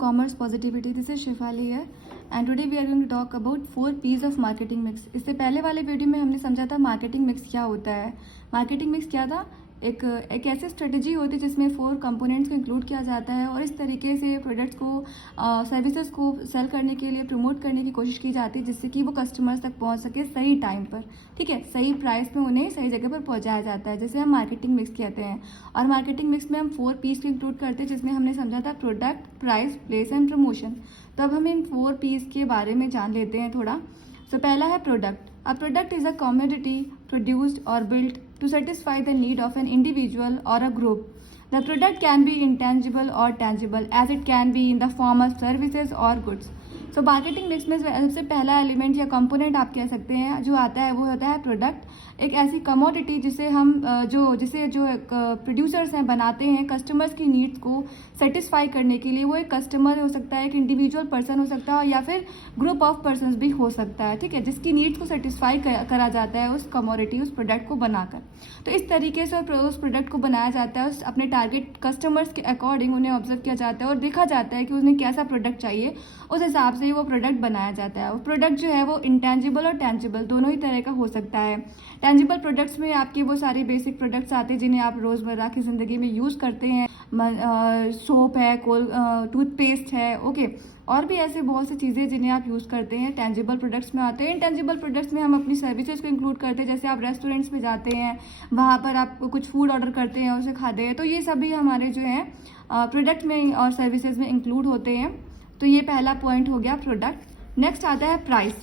Commerce Positivity. This is Shefali here and today we are going to talk about 4 P's of marketing mix. इससे पहले वाले video में हमने समझा था मार्केटिंग मिक्स क्या होता है. मार्केटिंग मिक्स क्या था? एक ऐसी स्ट्रेटजी होती है जिसमें 4 कंपोनेंट्स को इंक्लूड किया जाता है और इस तरीके से प्रोडक्ट्स को सर्विसेज को सेल करने के लिए प्रमोट करने की कोशिश की जाती है जिससे कि वो कस्टमर्स तक पहुंच सके सही टाइम पर. ठीक है, सही प्राइस में उन्हें सही जगह पर पहुंचाया जाता है, जैसे हम मार्केटिंग मिक्स कहते हैं. और मार्केटिंग मिक्स में हम 4 पीस को इंक्लूड करते हैं जिसमें हमने समझा था product, price, place and promotion. तो अब हम इन 4 पीस के बारे में जान लेते हैं थोड़ा. तो पहला है product. A product is a commodity produced or built to satisfy the need of an individual or a group. The product can be intangible or tangible as it can be in the form of services or goods. So marketing mix में सबसे पहला element या component आप कह सकते हैं जो आता है वो होता है प्रोडक्ट. एक ऐसी कमोडिटी जिसे हम जो प्रोड्यूसर्स हैं बनाते हैं कस्टमर्स की नीड्स को सेटिस्फाई करने के लिए. वो एक कस्टमर हो सकता है, एक इंडिविजुअल पर्सन हो सकता है या फिर ग्रुप ऑफ पर्सन्स भी हो सकता है. ठीक है, जिसकी नीड्स को सेटिस्फाई करा जाता है उस कमोडिटी, उस प्रोडक्ट को बनाकर. तो इस तरीके से उस प्रोडक्ट को बनाया जाता है, उस अपने टारगेट कस्टमर्स के अकॉर्डिंग उन्हें ऑब्जर्व किया जाता है और देखा जाता है कि उन्हें कैसा प्रोडक्ट चाहिए, उस हिसाब से वो प्रोडक्ट बनाया जाता है. वो प्रोडक्ट जो है वो इंटेंजिबल और टेंजिबल दोनों ही तरह का हो सकता है. टेंजिबल प्रोडक्ट्स में आपके वो सारे बेसिक प्रोडक्ट्स आते हैं जिन्हें आप रोज़मर्रा की ज़िंदगी में यूज़ करते हैं. सोप है, टूथपेस्ट है, ओके, और भी ऐसे बहुत सी चीज़ें जिन्हें आप यूज़ करते हैं टेंजिबल प्रोडक्ट्स में आते हैं. इंटेंजिबल प्रोडक्ट्स में हम अपनी सर्विसेज को इंक्लूड करते हैं, जैसे आप रेस्टोरेंट्स में जाते हैं, वहाँ पर आप कुछ फूड ऑर्डर करते हैं, उसे खाते हैं. तो ये सभी हमारे जो है प्रोडक्ट में और सर्विसेज में इंक्लूड होते हैं. तो ये पहला पॉइंट हो गया प्रोडक्ट. नेक्स्ट आता है price.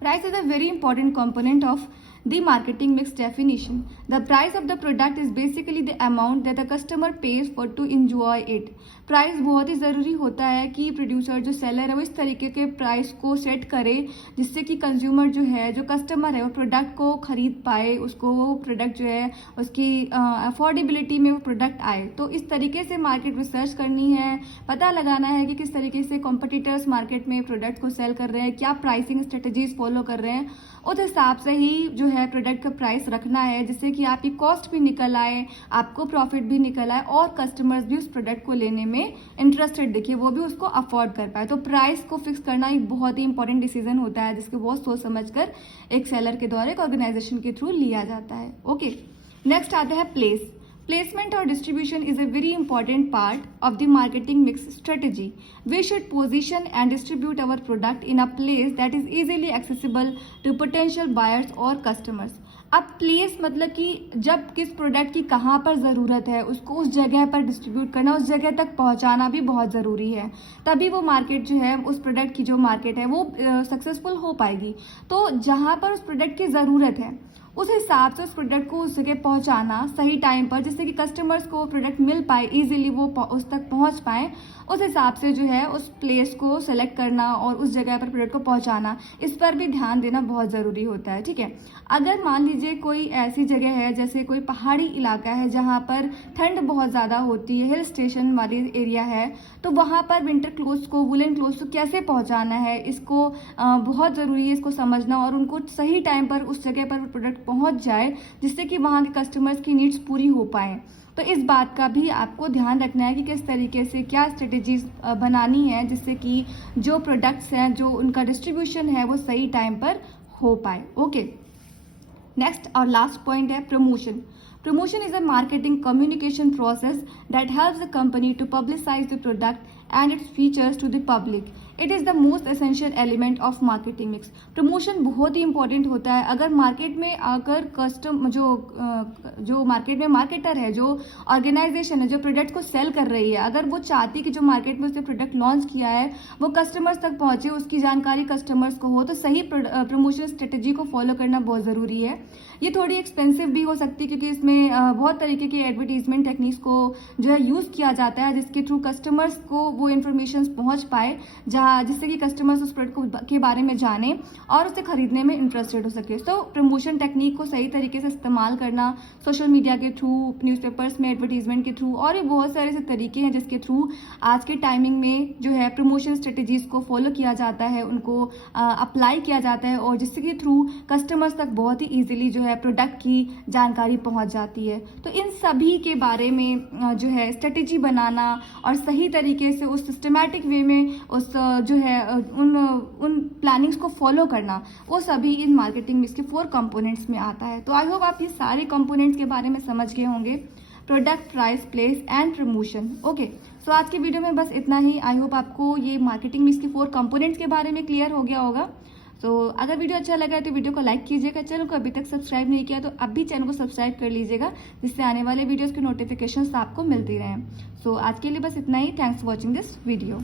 Price is a very important component of the marketing mix definition. The price of the product is basically the amount that the customer pays for to enjoy it. Price बहुत ही ज़रूरी होता है कि producer जो seller है वो इस तरीके के प्राइस को सेट करे जिससे कि कंज्यूमर जो है, जो कस्टमर है, वो प्रोडक्ट को खरीद पाए, उसको वो प्रोडक्ट जो है उसकी अफोर्डेबिलिटी में वो प्रोडक्ट आए. तो इस तरीके से मार्केट रिसर्च करनी है, पता लगाना है कि किस तरीके से कॉम्पिटिटर्स मार्केट में प्रोडक्ट को सेल कर रहे हैं, क्या प्राइसिंग स्ट्रेटजीज फॉलो कर रहे हैं. उस हिसाब से ही जो है प्रोडक्ट का प्राइस रखना है जिससे कि आपकी कॉस्ट भी निकल आए, आपको प्रॉफिट भी निकल आए और कस्टमर्स भी उस प्रोडक्ट को लेने में इंटरेस्टेड दिखे, वो भी उसको अफोर्ड कर पाए. तो प्राइस को फिक्स करना एक बहुत ही इंपॉर्टेंट डिसीजन होता है जिसको बहुत सोच समझकर एक सेलर के द्वारा एक ऑर्गेनाइजेशन के थ्रू लिया जाता है. ओके, नेक्स्ट आता है place. Placement or distribution is a very important part of the marketing mix strategy. We should position and distribute our product in a place that is easily accessible to potential buyers or customers. अब place मतलब कि जब किस product की कहाँ पर ज़रूरत है उसको उस जगह पर डिस्ट्रीब्यूट करना, उस जगह तक पहुँचाना भी बहुत ज़रूरी है. तभी वो मार्केट जो है, उस प्रोडक्ट की जो मार्केट है वो सक्सेसफुल हो पाएगी. तो जहाँ पर उस प्रोडक्ट की ज़रूरत है उस हिसाब से उस प्रोडक्ट को उस जगह पहुंचाना सही टाइम पर जिससे कि कस्टमर्स को प्रोडक्ट मिल पाए, इजीली वो उस तक पहुंच पाए, उस हिसाब से जो है उस प्लेस को सेलेक्ट करना और उस जगह पर प्रोडक्ट को पहुंचाना, इस पर भी ध्यान देना बहुत ज़रूरी होता है. ठीक है, अगर मान लीजिए कोई ऐसी जगह है जैसे कोई पहाड़ी इलाका है जहाँ पर ठंड बहुत ज़्यादा होती है, हिल स्टेशन वाली एरिया है, तो वहाँ पर विंटर क्लोथ्स को, वुलन क्लोथ्स को कैसे पहुँचाना है, इसको बहुत ज़रूरी है इसको समझना और उनको सही टाइम पर उस जगह पर प्रोडक्ट पहुंच जाए जिससे कि वहां के कस्टमर्स की नीड्स पूरी हो पाए. तो इस बात का भी आपको ध्यान रखना है कि किस तरीके से क्या स्ट्रेटेजीज बनानी है जिससे कि जो प्रोडक्ट्स हैं, जो उनका डिस्ट्रीब्यूशन है वो सही टाइम पर हो पाए. ओके, नेक्स्ट और लास्ट पॉइंट है promotion. Promotion is a marketing communication process that helps the company to publicize the product and its features to the public. It is the most essential element of marketing mix. Promotion बहुत ही important होता है. अगर market में अगर जो market में marketer है, जो ऑर्गेनाइजेशन है, जो प्रोडक्ट को सेल कर रही है, अगर वो चाहती कि जो मार्केट में उसने प्रोडक्ट लॉन्च किया है वो कस्टमर्स तक पहुंचे, उसकी जानकारी कस्टमर्स को हो, तो सही प्रमोशन स्ट्रेटेजी को फॉलो करना बहुत ज़रूरी है. ये थोड़ी एक्सपेंसिव भी हो सकती है क्योंकि इसमें बहुत तरीके के एडवर्टीजमेंट टेक्निक्स को जो है यूज़ किया जाता है जिसके थ्रू कस्टमर्स को वो इन्फॉर्मेशन पहुंच पाए जहाँ जिससे कि कस्टमर्स उस प्रोडक्ट के बारे में जाने और उसे खरीदने में इंटरेस्टेड हो सके। तो प्रमोशन टेक्निक को सही तरीके से इस्तेमाल करना, सोशल मीडिया के थ्रू, न्यूज़पेपर्स में एडवर्टीजमेंट के थ्रू, और भी बहुत सारे ऐसे तरीके हैं जिसके थ्रू आज के टाइमिंग में जो है प्रमोशन स्ट्रेटजीज को फॉलो किया जाता है, उनको अप्लाई किया जाता है, और जिसके थ्रू कस्टमर्स तक बहुत ही ईजिली जो है प्रोडक्ट की जानकारी पहुंच जाती है। तो इन सभी के बारे में जो है स्ट्रेटजी बनाना और सही तरीके से उस सिस्टमैटिक वे में उस जो है उन प्लानिंग्स को फॉलो करना, वो सभी इन मार्केटिंग मिक्स के 4 कंपोनेंट्स में आता है। तो आई होप आप ये सारे कंपोनेंट्स के बारे में समझ गए होंगे, product, price, place and promotion. Okay, so आज के वीडियो में बस इतना ही। आई होप आपको ये मार्केटिंग मिक्स के 4 कंपोनेंट्स के बारे में क्लियर हो गया होगा। तो अगर वीडियो अच्छा लगा है तो वीडियो को लाइक कीजिएगा, चैनल को अभी तक सब्सक्राइब नहीं किया तो अभी चैनल को सब्सक्राइब कर लीजिएगा, जिससे आने वाले वीडियोस की नोटिफिकेशंस आपको मिलती रहें। सो आज के लिए बस इतना ही। Thanks for watching this video.